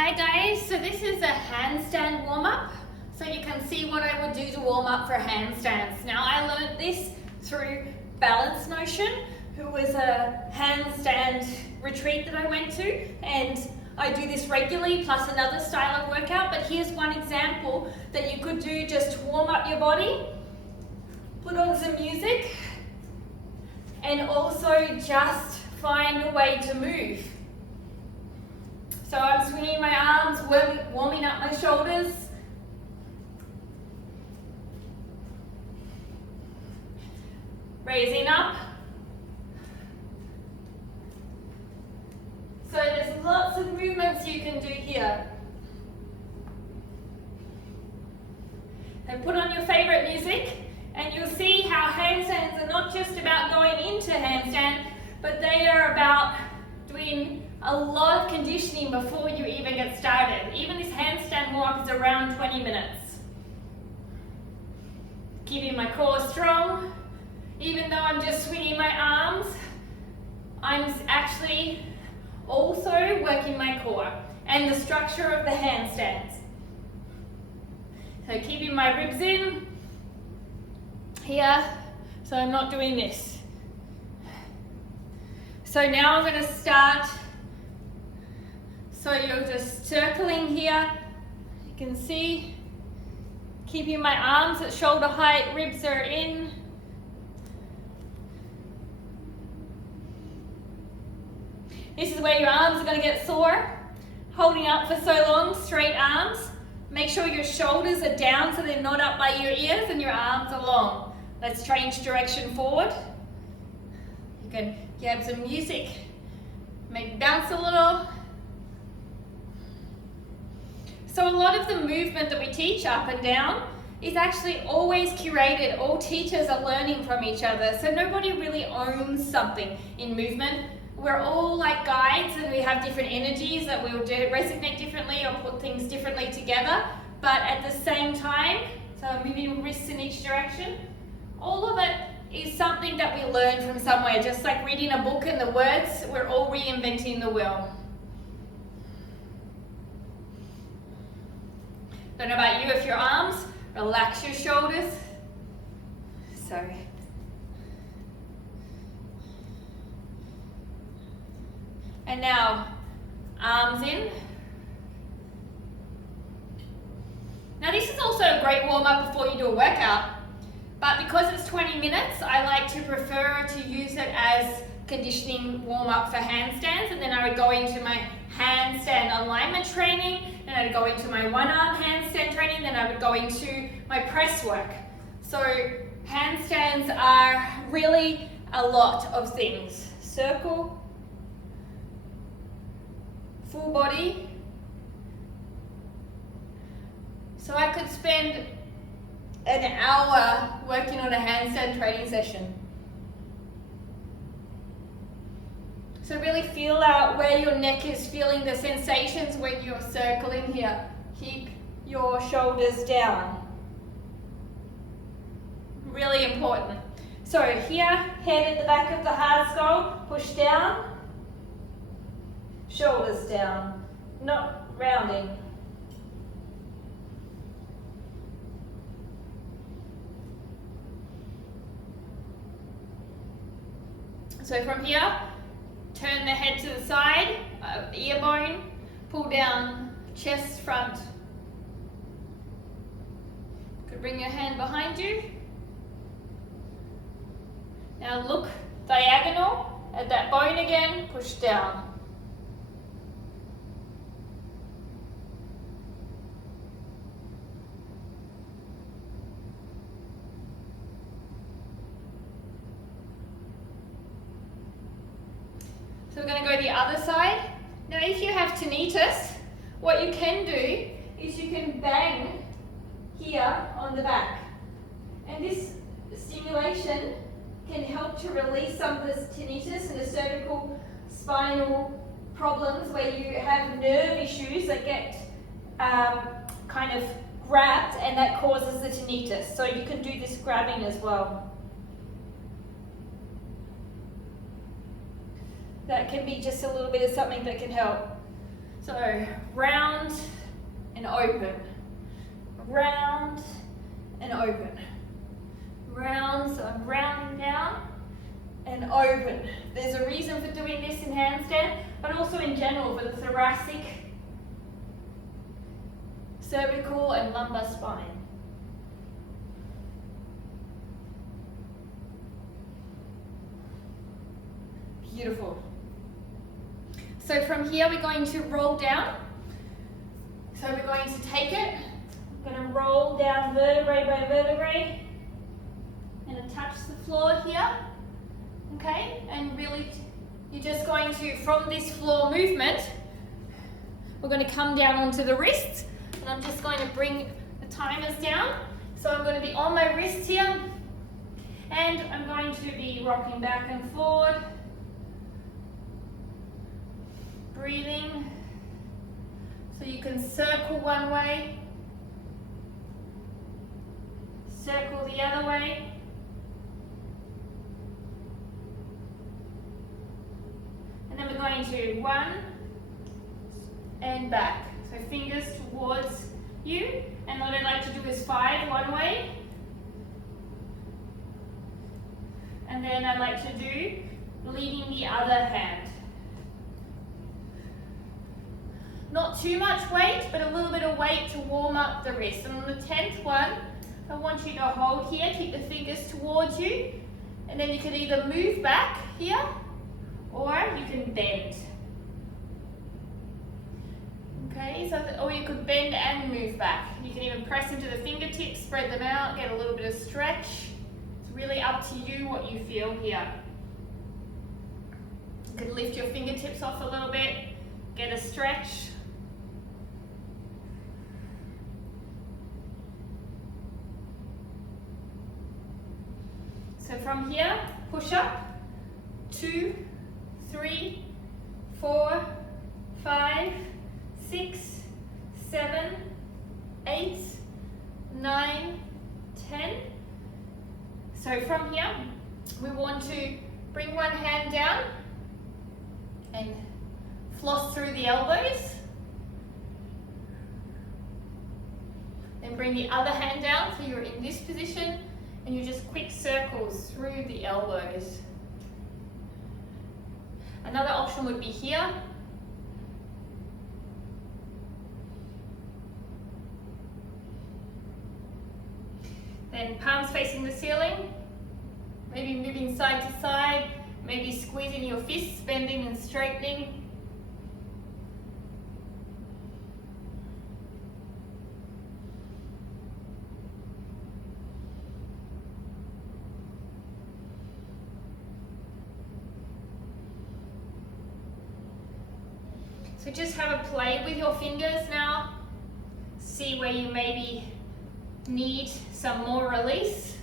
Hi guys, so this is a handstand warm-up. So you can see what I would do to warm up for handstands. Now I learned this through Balance Motion, who was a handstand retreat that I went to, and I do this regularly plus another style of workout, but here's one example that you could do just to warm up your body. Put on some music and also just find a way to move. So I'm swinging my arms, warming up my shoulders. Raising up. So there's lots of movements you can do here. And put on your favorite music and you'll see how handstands are not just about going into handstand, but they are about doing a lot of conditioning before you even get started. Even this handstand warm is around 20 minutes. Keeping my core strong. Even though I'm just swinging my arms, I'm actually also working my core and the structure of the handstands. So keeping my ribs in here, so I'm not doing this. So now I'm going to start. So you're just circling here. You can see, keeping my arms at shoulder height, ribs are in. This is where your arms are going to get sore. Holding up for so long, straight arms. Make sure your shoulders are down so they're not up by your ears and your arms are long. Let's change direction forward. You can have some music, maybe bounce a little. So a lot of the movement that we teach up and down is actually always curated. All teachers are learning from each other. So nobody really owns something in movement. We're all like guides and we have different energies that we will resonate differently or put things differently together. But at the same time, so I'm moving wrists in each direction, all of it is something that we learn from somewhere. Just like reading a book and the words, we're all reinventing the wheel. Don't know about you, if your arms, relax your shoulders. So. And now, arms in. Now this is also a great warm up before you do a workout, but because it's 20 minutes, I like to prefer to use it as conditioning warm up for handstands, and then I would go into my handstand alignment training, then I'd go into my one arm handstand training, then I would go into my press work. So handstands are really a lot of things. Circle, full body. So I could spend an hour working on a handstand training session. So really feel out where your neck is feeling the sensations when you're circling here. Keep your shoulders down. Really important. So here, head at the back of the hard skull, push down. Shoulders down, not rounding. So from here, turn the head to the side, ear bone, pull down chest front. Could bring your hand behind you. Now look diagonal at that bone again, push down. So we're going to go the other side. Now if you have tinnitus, what you can do is you can bang here on the back. And this stimulation can help to release some of this tinnitus and the cervical spinal problems where you have nerve issues that get kind of grabbed and that causes the tinnitus. So you can do this grabbing as well. That can be just a little bit of something that can help. So round open. Round and open. Round, so I'm rounding down and open. There's a reason for doing this in handstand, but also in general for the thoracic, cervical and lumbar spine. Beautiful. So from here we're going to roll down. So we're going to take it, I'm going to roll down vertebrae by vertebrae and touch the floor here, okay? And really, you're just going to, from this floor movement, we're going to come down onto the wrists, and I'm just going to bring the timers down. So I'm going to be on my wrist here, and I'm going to be rocking back and forward, breathing. So you can circle one way, circle the other way. And then we're going to one and back. So fingers towards you. And what I like to do is 5 one way. And then I like to do leading the other hand. Not too much weight, but a little bit of weight to warm up the wrist. And on the 10th one, I want you to hold here, keep the fingers towards you, and then you can either move back here, or you can bend. Okay, or you could bend and move back. You can even press into the fingertips, spread them out, get a little bit of stretch. It's really up to you what you feel here. You can lift your fingertips off a little bit, get a stretch. So from here, push up, 2, 3, 4, 5, 6, 7, 8, 9, 10. So from here, we want to bring one hand down and floss through the elbows. Then bring the other hand down so you're in this position. And you just quick circles through the elbows. Another option would be here. Then palms facing the ceiling. Maybe moving side to side. Maybe squeezing your fists, bending and straightening. So just have a play with your fingers now. See where you maybe need some more release.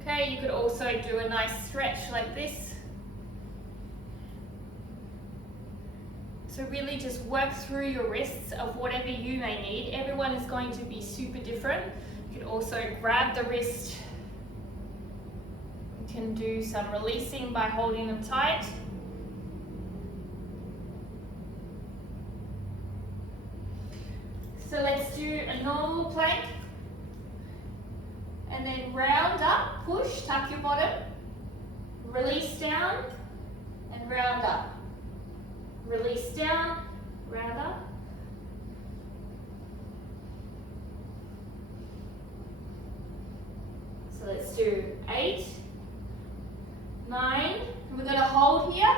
Okay, you could also do a nice stretch like this. So really just work through your wrists of whatever you may need. Everyone is going to be super different. You can also grab the wrist. You can do some releasing by holding them tight. So let's do a normal plank, and then round up, push, tuck your bottom, release down, and round up. Release down, round up. So let's do 8, 9, and we're going to hold here.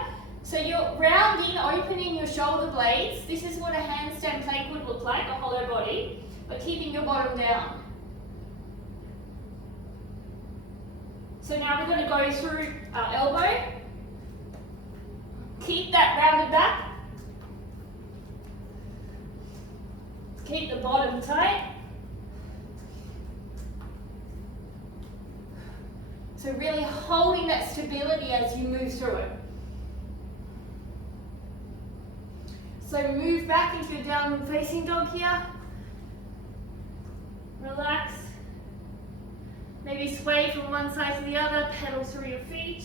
So you're rounding, opening your shoulder blades. This is what a handstand plank would look like, a hollow body, but keeping your bottom down. So now we're going to go through our elbow. Keep that rounded back. Keep the bottom tight. So really holding that stability as you move through it. So move back into your downward facing dog here. Relax. Maybe sway from one side to the other, pedal through your feet.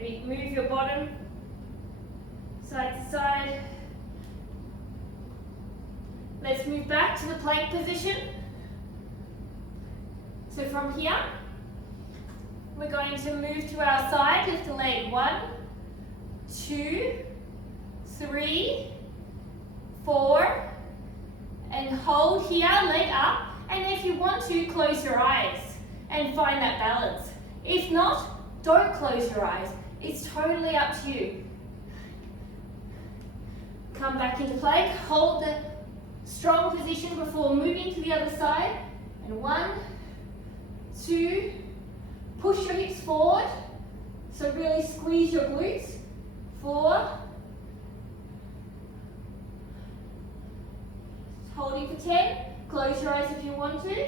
Maybe move your bottom side to side. Let's move back to the plank position. So from here, we're going to move to our side, lift the leg. 1, 2, 3, 4, and hold here, leg up. And if you want to, close your eyes and find that balance. If not, don't close your eyes. It's totally up to you. Come back into plank, hold the strong position before moving to the other side. And 1, 2, push your hips forward. So really squeeze your glutes. 4, holding for 10. Close your eyes if you want to.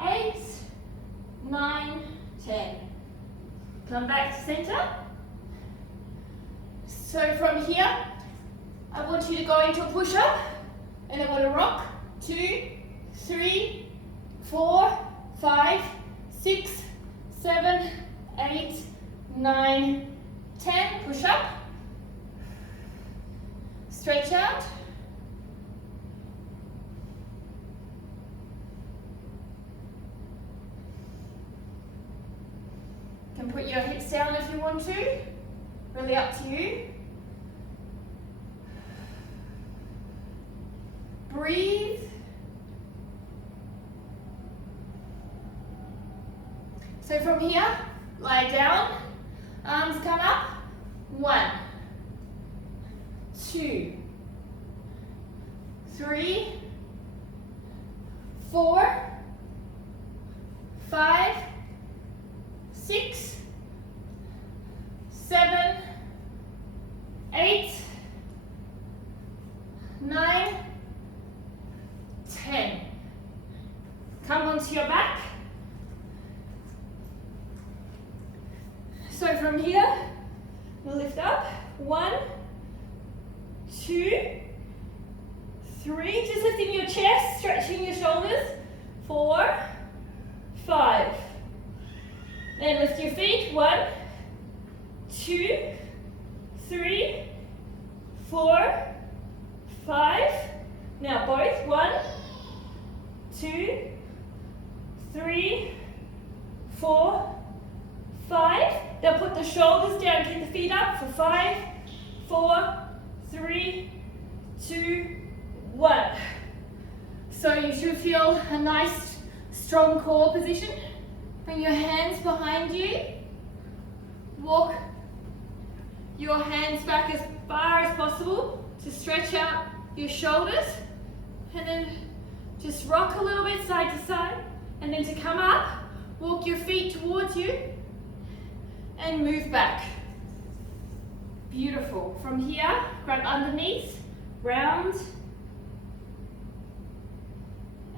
8, 9, 10. Come back to center. So from here, I want you to go into a push-up, and I want to rock. 2, 3, 4, 5, 6, 7, 8, 9, 10. Push up. Stretch out. You can put your hips down if you want to. Really up to you. Breathe. So from here, lie down, arms come up. 1, 2, 3, 4, 5, 6, 7, 8, 9, 10. Come onto your back. So from here, we'll lift up. 1, 2, 3. Just lifting your chest, stretching your shoulders. 4, 5. Then lift your feet. 1, 2, 3, 4, 5. Now both. 1, 2, 3, 4, 5. Now put the shoulders down, keep the feet up for 5, 4, 3, 2, 1. So you should feel a nice strong core position. Bring your hands behind you. Walk your hands back as far as possible to stretch out your shoulders. And then just rock a little bit side to side. And then to come up, walk your feet towards you and move back. Beautiful. From here, grab underneath, round,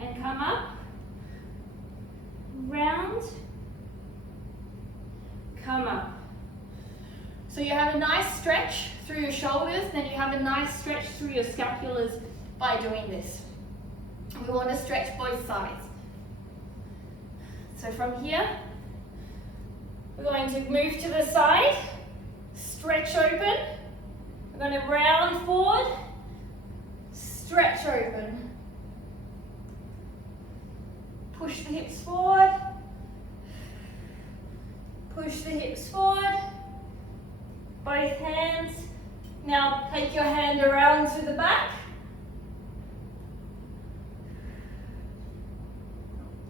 and come up. Round, come up. So you have a nice stretch through your shoulders, then you have a nice stretch through your scapulars by doing this. We want to stretch both sides. So from here, we're going to move to the side, stretch open. We're going to round forward, stretch open. Push the hips forward, push the hips forward, both hands. Now take your hand around to the back.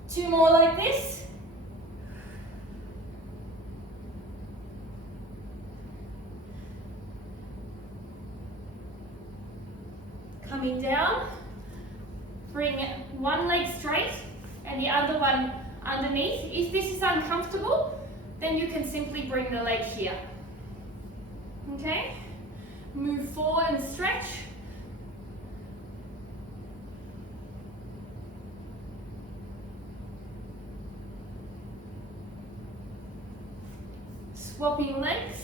2 more like this. Coming down, bring one leg straight and the other one underneath. If this is uncomfortable, then you can simply bring the leg here. Okay? Move forward and stretch. Swapping legs.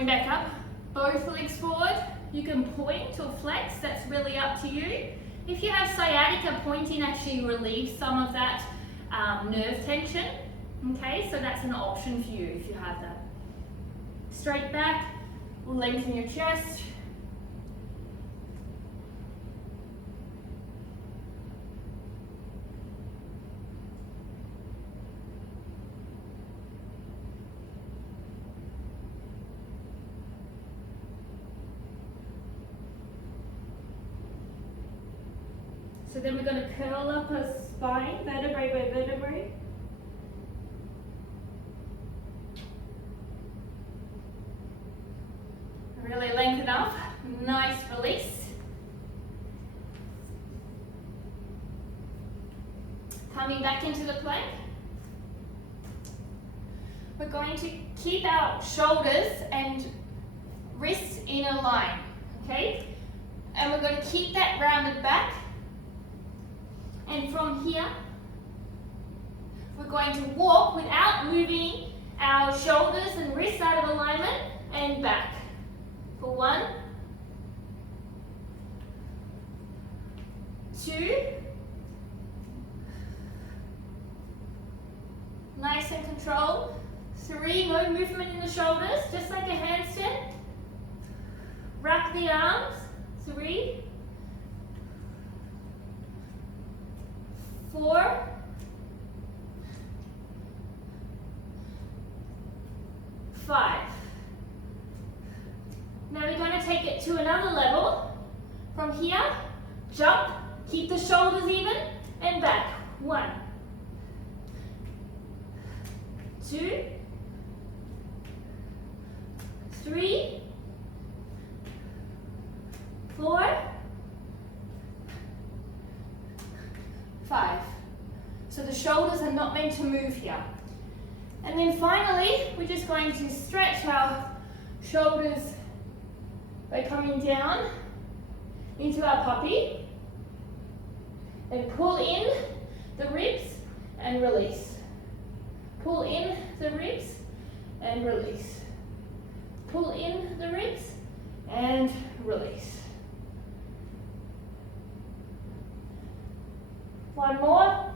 Coming back up, both legs forward. You can point or flex, that's really up to you. If you have sciatica, pointing actually relieves some of that nerve tension. Okay, so that's an option for you if you have that. Straight back, lengthen your chest. So then we're going to curl up our spine, vertebrae by vertebrae. Really lengthen up, nice release. Coming back into the plank. We're going to keep our shoulders and wrists in a line, okay? And we're going to keep that rounded back. And from here, we're going to walk without moving our shoulders and wrists out of alignment and back. For 1, 2, nice and controlled. 3, no movement in the shoulders, just like a handstand. Wrap the arms. 3, 4, 5. Now we're going to take it to another level. From here, jump, keep the shoulders even, and back. 1, 2, 3, 4, 5. So the shoulders are not meant to move here. And then finally, we're just going to stretch our shoulders by coming down into our puppy and pull in the ribs and release. Pull in the ribs and release. Pull in the ribs and release. 1 more.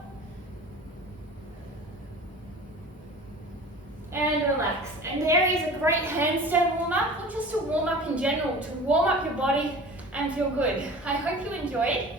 And relax. And there is a great handstand warm up, or just a warm up in general, to warm up your body and feel good. I hope you enjoyed.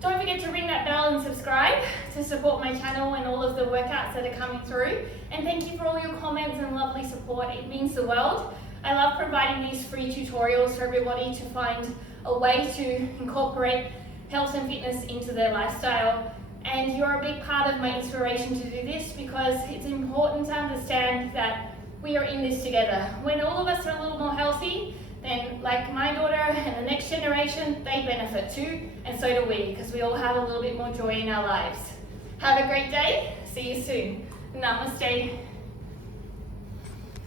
Don't forget to ring that bell and subscribe to support my channel and all of the workouts that are coming through. And thank you for all your comments and lovely support. It means the world. I love providing these free tutorials for everybody to find a way to incorporate health and fitness into their lifestyle. And you're a big part of my inspiration to do this, because it's important to understand that we are in this together. When all of us are a little more healthy, then like my daughter and the next generation, they benefit too, and so do we, because we all have a little bit more joy in our lives. Have a great day. See you soon. Namaste.